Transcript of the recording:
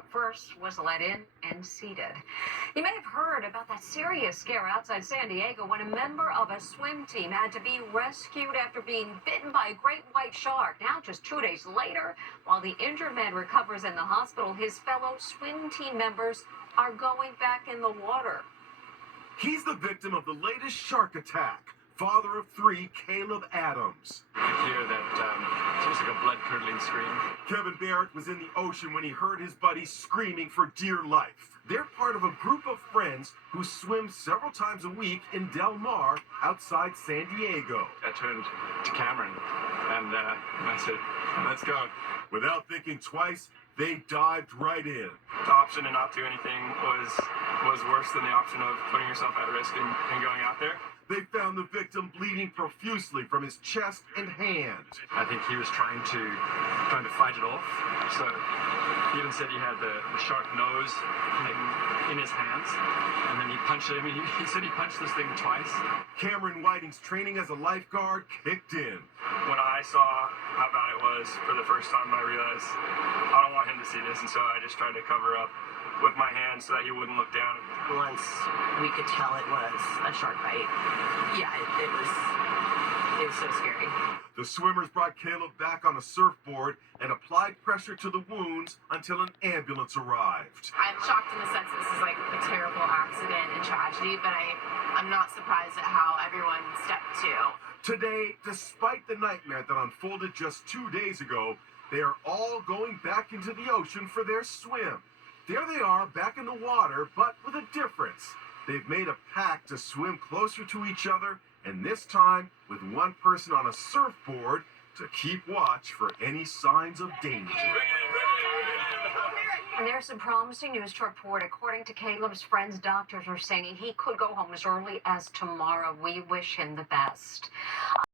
but first was let in and seated. You may have heard about that serious scare outside San Diego when a member of a swim team had to be rescued after being bitten by a great white shark. Now, just 2 days later, while the injured man recovers in the hospital, his fellow swim team members are going back in the water. He's the victim of the latest shark attack. Father of three, Caleb Adams. You hear that, it's almost like a blood-curdling scream. Kevin Barrett was in the ocean when he heard his buddies screaming for dear life. They're part of a group of friends who swim several times a week in Del Mar outside San Diego. I turned to Cameron and I said, let's go. Without thinking twice, they dived right in. The option to not do anything was worse than the option of putting yourself at risk and going out there. They found the victim bleeding profusely from his chest and hand. I think he was trying to fight it off. So he even said he had the shark nose in his hands, and then he punched it. I mean, he said he punched this thing twice. Cameron Whiting's training as a lifeguard kicked in. When I saw how bad it was for the first time, I realized I don't want him to see this, and so I just tried to cover up with my hands so that he wouldn't look down. Once we could tell it was a shark bite, yeah, it was so scary. The swimmers brought Caleb back on a surfboard and applied pressure to the wounds until an ambulance arrived. I'm shocked in the sense this is like a terrible accident and tragedy, but I'm not surprised at how everyone stepped to. Today, despite the nightmare that unfolded just 2 days ago, they are all going back into the ocean for their swim. There they are, back in the water, but with a difference. They've made a pact to swim closer to each other, and this time with one person on a surfboard to keep watch for any signs of danger. And there's some promising news to report. According to Caleb's friends, doctors are saying he could go home as early as tomorrow. We wish him the best.